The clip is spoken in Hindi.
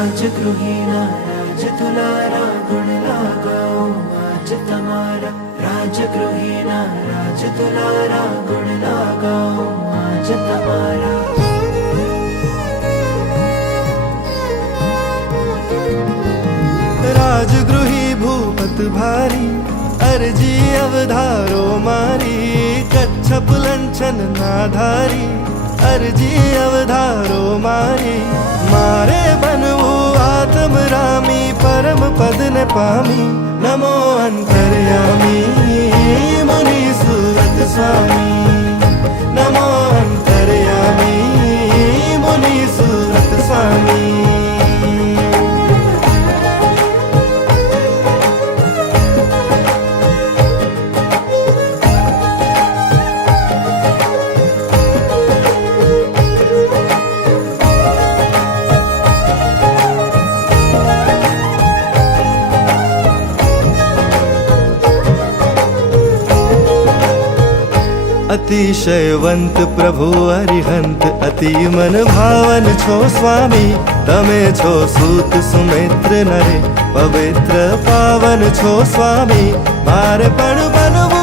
રાજગૃહિના રાજ તુલારા ગુણ લાગાઓ આજ તમારા રાજગૃહિના રાજ તુલારા ગુણ લાગાઓ આજ તમારા राजगृही भूपत भारी अरजी अवधारो मारी कच्छप लंचन नाधारी अरजी अवधारो मारी मारे बनવું आत्म रामी परम पद ने पामी नमो अंतर्यामी मुनि सुरत स्वामी नमो अंतर्यामी मुनि सुरत स्वामी अतिशयवंत प्रभु अरिहंत अति मन भावन छो स्वामी तमे छो सूत सुमित्र नरे पवित्र पावन छो स्वामी मारे पण बनवु